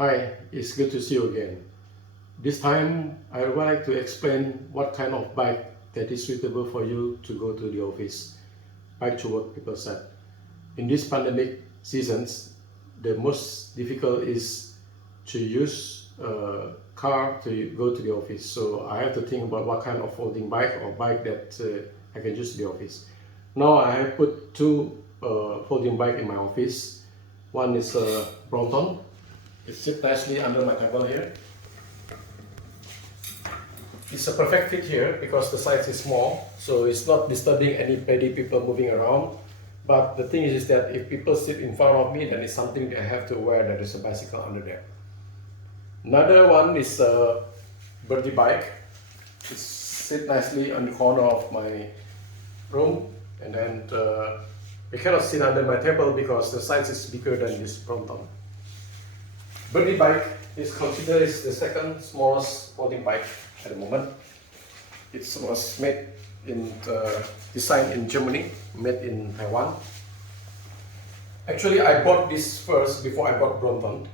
Hi, it's good to see you again. This time I would like to explain what kind of bike that is suitable for you to go to the office. Bike to work, people said. In this pandemic seasons, the most difficult is to use a car to go to the office. So I have to think about what kind of folding bike or bike that I can use to the office. Now I have put two folding bike in my office. One is a Brompton. It sits nicely under my table here. It's a perfect fit here because the size is small, so it's not disturbing any petty people moving around. But the thing is that if people sit in front of me, then it's something I have to wear. There is a bicycle under there. Another one is a Birdy bike. It sits nicely on the corner of my room, and then it cannot sit under my table because the size is bigger than this Brompton. Birdy bike is considered as the second smallest folding bike at the moment. It was made in designed in Germany, made in Taiwan. Actually, I bought this first before I bought Brompton.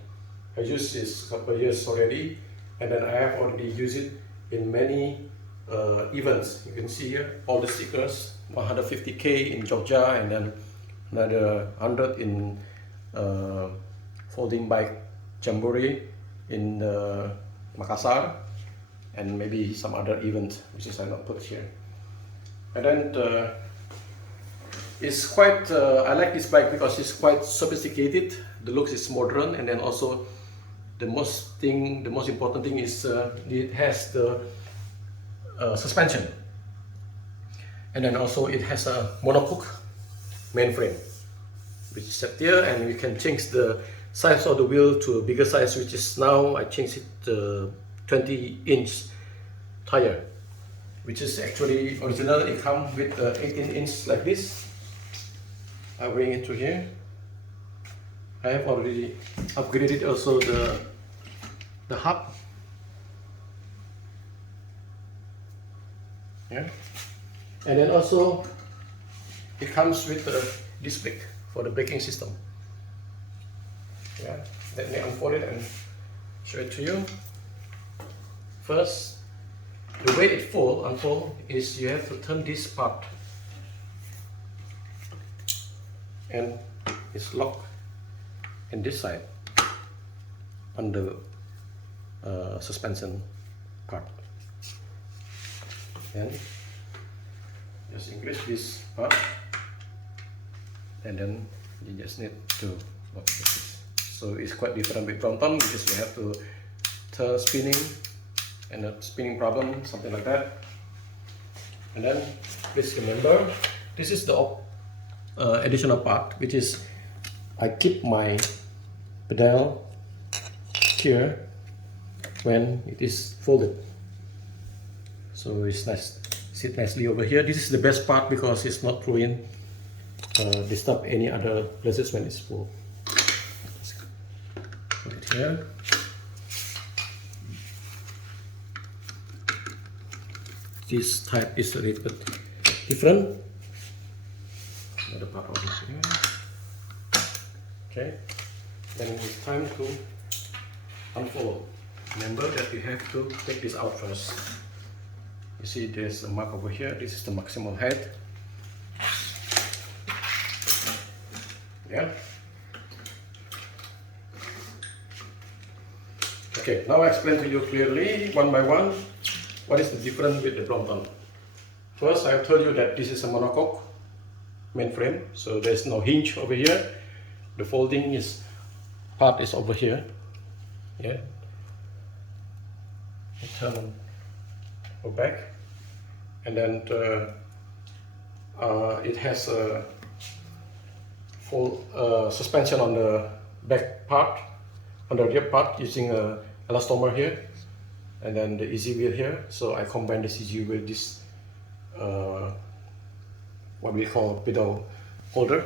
I used this a couple of years already, and then I have already used it in many events. You can see here all the stickers, 150k in Jogja, and then another 100 in folding bike Jamboree in Makassar, and maybe some other event which is I not put here. And then it's quite I like this bike because it's quite sophisticated. The looks is modern, and then also the most important thing is it has the suspension, and then also it has a monocoque main frame which is set here, and we can change the size of the wheel to a bigger size, which is now I changed it to 20-inch tire, which is actually original. It comes with 18-inch like this. I bring it to here. I have already upgraded also the hub. Yeah, and then also it comes with a disc brake for the braking system. Yeah, let me unfold it and show it to you. First, the way it unfold is you have to turn this part, and it's locked in this side on the suspension part. And just increase this part, and then you just need to lock this. So it's quite different with Brompton because you have to turn spinning and a spinning problem, something like that. And then please remember, this is the additional part, which is I keep my pedal here when it is folded. So it's nice, sit nicely over here. This is the best part because it's not ruin, disturb any other places when it's full. Put it here. This type is a little bit different. Another part over here. Okay. Then it's time to unfold. Remember that you have to take this out first. You see there's a mark over here. This is the maximum height. Yeah. Okay, now I explain to you clearly, one by one, what is the difference with the Brompton. First, I have told you that this is a monocoque main frame, so there's no hinge over here. The folding part is over here. Yeah. I turn go back, and then it has a full suspension on the back part, on the rear part, using a elastomer here, and then the easy wheel here. So I combine this easy wheel with this what we call pedal holder,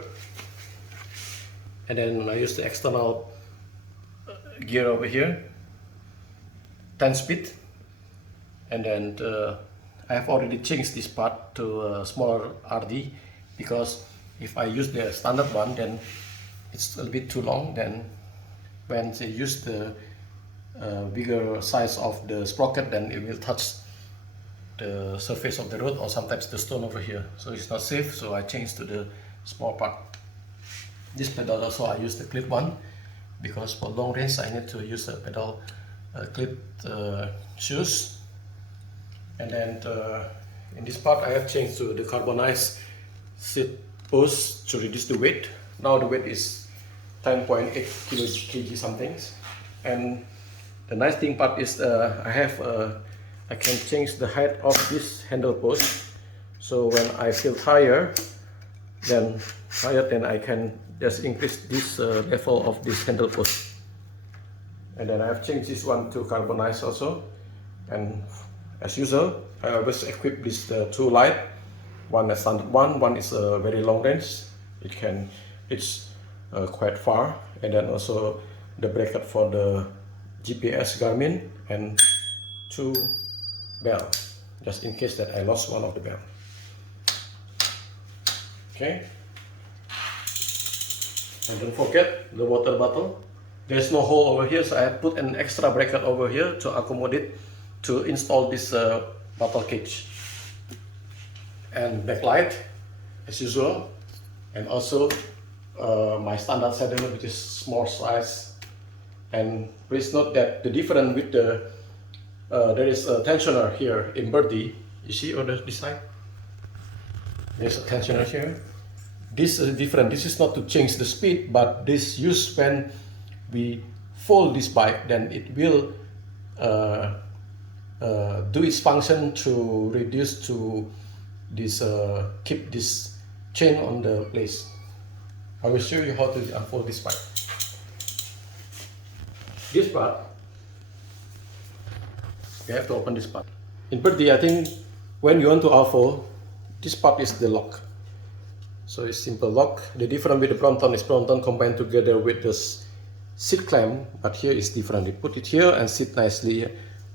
and then I use the external gear over here, 10 speed, and then I have already changed this part to a smaller RD because if I use the standard one, then it's a little bit too long. Then when they use the bigger size of the sprocket, then it will touch the surface of the road or sometimes the stone over here, so it's not safe. So I changed to the small part. This pedal also I use the CLEAT one, because for long range I need to use a pedal CLEAT shoes. And then in this part I have changed to the carbonized seat post to reduce the weight. Now the weight is 10.8 kg something. And the nice thing part is I can change the height of this handle post. So when I feel tired, then I can just increase this level of this handle post. And then I have changed this one to carbonized also. And as usual, I always equip this two light. One is standard one is a very long range. It can reach quite far. And then also the bracket for the GPS Garmin, and two bell, just in case that I lost one of the bell. Okay. And don't forget the water bottle. There's no hole over here, so I have put an extra bracket over here to accommodate to install this bottle cage. And backlight as usual, and also my standard saddle, which is small size. And please note that the difference with the there is a tensioner here in Birdy. You see on this side, there's a tensioner here. This is different. This is not to change the speed, but this used when we fold this bike, then it will do its function to reduce to this keep this chain on the place. I will show you how to unfold this bike. This part, you have to open this part. In Birdy, I think when you want to unfold, this part is the lock. So it's simple lock. The difference with the Brompton is Brompton combined together with the seat clamp, but here is different. You put it here and sit nicely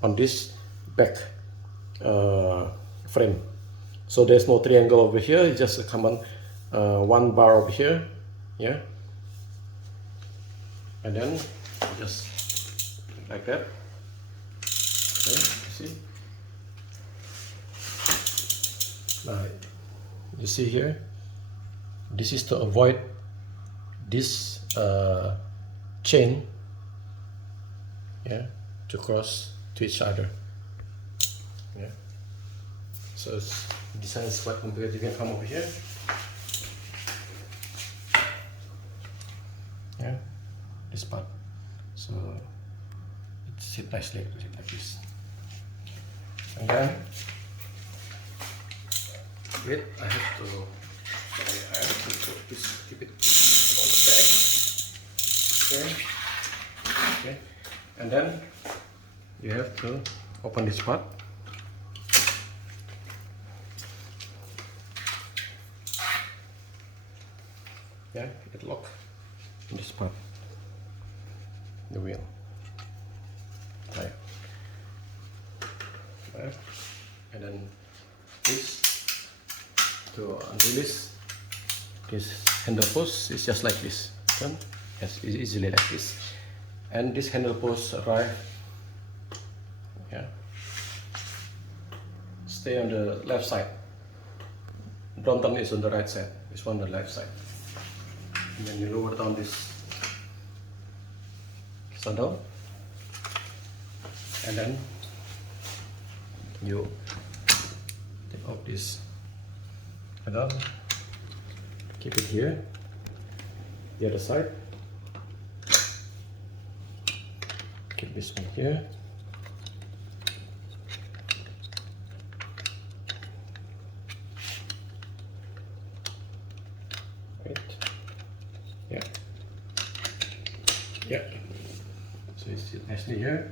on this back frame. So there's no triangle over here, it's just a common one bar over here, yeah. And then just like that. Okay, see? Now, you see here, this is to avoid this chain, yeah, to cross to each other, yeah. So it's design is quite complicated. You can come over here, yeah, this part. So it sits nicely like this. And then wait, I have to put this, keep it on the back. Okay. Okay. And then you have to open this part. Yeah, it locks in this part. The wheel. Right. Right. And then this to unrelease this handle post is just like this. Done. Yes, easily like this. And this handle post arrive. Yeah. Stay on the left side. Brompton is on the right side. This one on the left side. And then you lower down this saddle, and then you take off this pedal, keep it here, the other side, keep this one here, right, yeah, yeah. So you sit nicely here,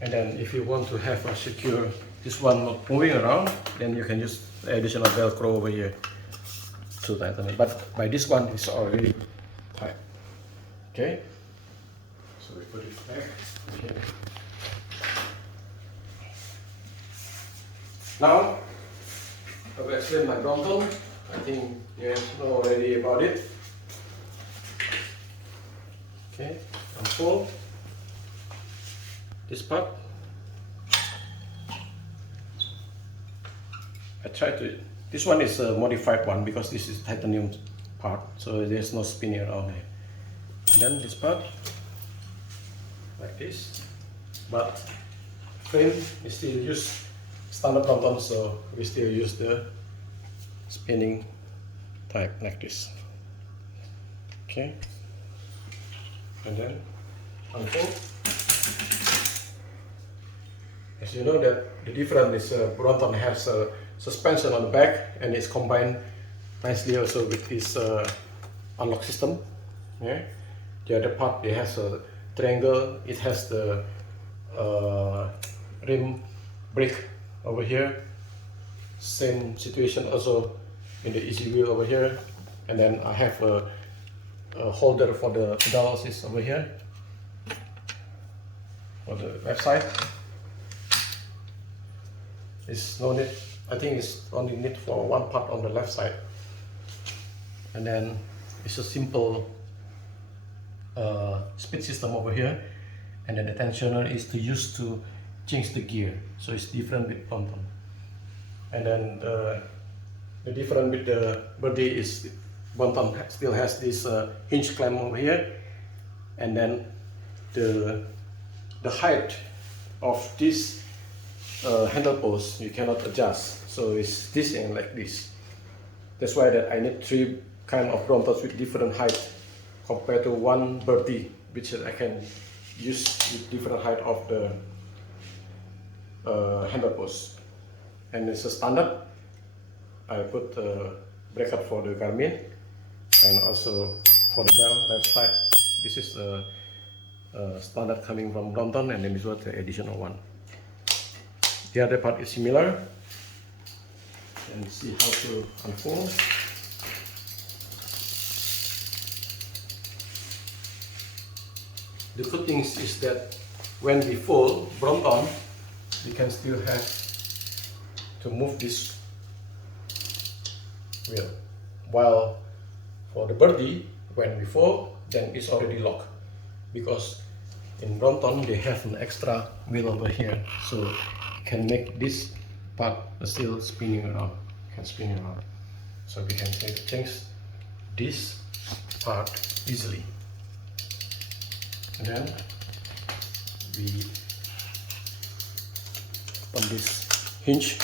and then if you want to have a secure this one not moving around, then you can use the additional velcro over here to tighten it. But by this one it's already tight. Okay, so we put it back here. Now I will explain my Brompton. I think you know already about it. Okay, unfold. this part. I try to, this one is a modified one because this is titanium part, so there's no spinning around here. And then this part, like this, but frame is still use standard Brompton, so we still use the spinning type like this. Okay, and then unfold. As you know that the difference is Brompton has a suspension on the back and it's combined nicely also with this unlock system. Yeah. The other part, it has a triangle, it has the rim brake over here. Same situation also in the easy wheel over here. And then I have a holder for the pedals is over here for the left side. It's no need, I think it's only need for one part on the left side. And then it's a simple speed system over here, and then the tensioner is to use to change the gear, so it's different with Brompton. And then the difference with the Birdy is Brompton still has this hinge clamp over here, and then the height of this handle post you cannot adjust, so it's this and like this. That's why that I need three kind of Bromptons with different height compared to one Birdy, which I can use with different height of the handle post. And it's a standard. I put bracket for the Garmin and also for the bell left side. This is a standard coming from Brompton, and then this was the additional one. The other part is similar. And see how to unfold. The good thing is that when we fold Brompton, we can still have to move this wheel. While for the Birdy, when we fold, then it's already locked. Because in Brompton they have an extra wheel over here, so you can make this part still spinning around. Can spin around. So we can change this part easily. And then we open this hinge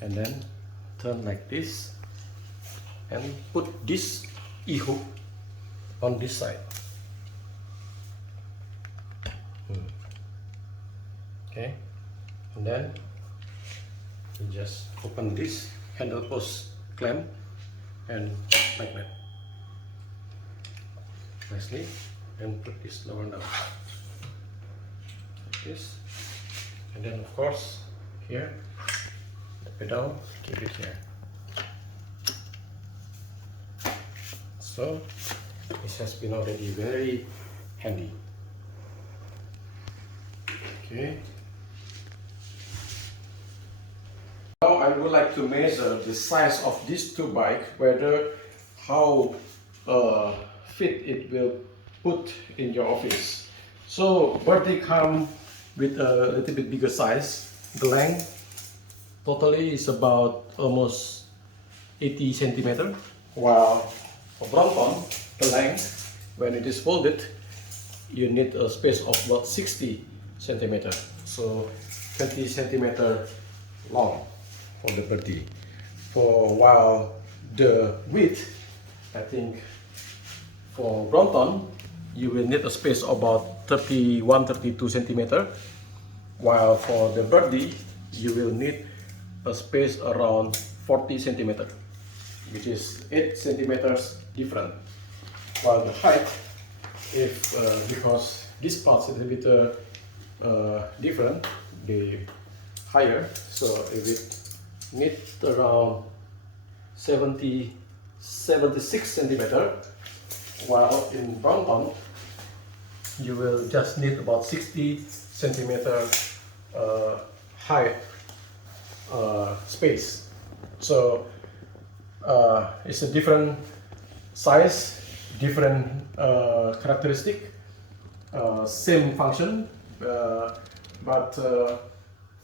and then turn like this and put this E-hook on this side. Okay, and then we just open this handle post clamp and like that nicely, and put this lower down like this, and then of course here the pedal, keep it here. So this has been already very handy. Okay. Now I would like to measure the size of these two bikes, whether how fit it will put in your office. So Birdy come with a little bit bigger size. The length totally is about almost 80 centimeter, while for Brompton the length when it is folded you need a space of about 60 centimeter, so 20 centimeter long for the Birdy. For while the width, I think for Brompton you will need a space about 31-32 centimeter, while for the Birdy you will need a space around 40 centimeter, which is 8 centimeters different. While the height, if because this part is a little bit different, the higher, so it will need around 76 centimeter, while in Brompton you will just need about 60 centimeter height space. So it's a different size, different characteristic, same function, but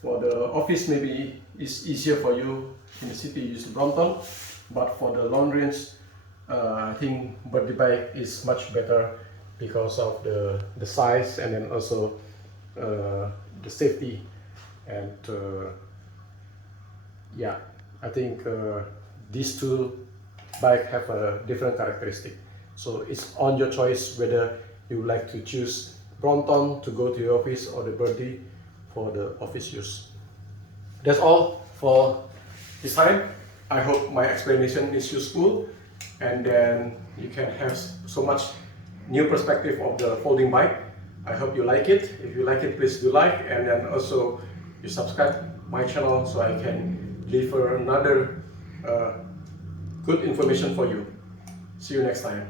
for the office maybe it's easier for you in the city use Brompton, but for the long range I think Birdy bike is much better because of the size and then also the safety, and yeah, I think these two bikes have a different characteristic. So it's on your choice whether you would like to choose Brompton to go to your office or the Birdy for the office use. That's all for this time. I hope my explanation is useful, and then you can have so much new perspective of the folding bike. I hope you like it. If you like it, please do like, and then also you subscribe my channel so I can deliver another good information for you. See you next time.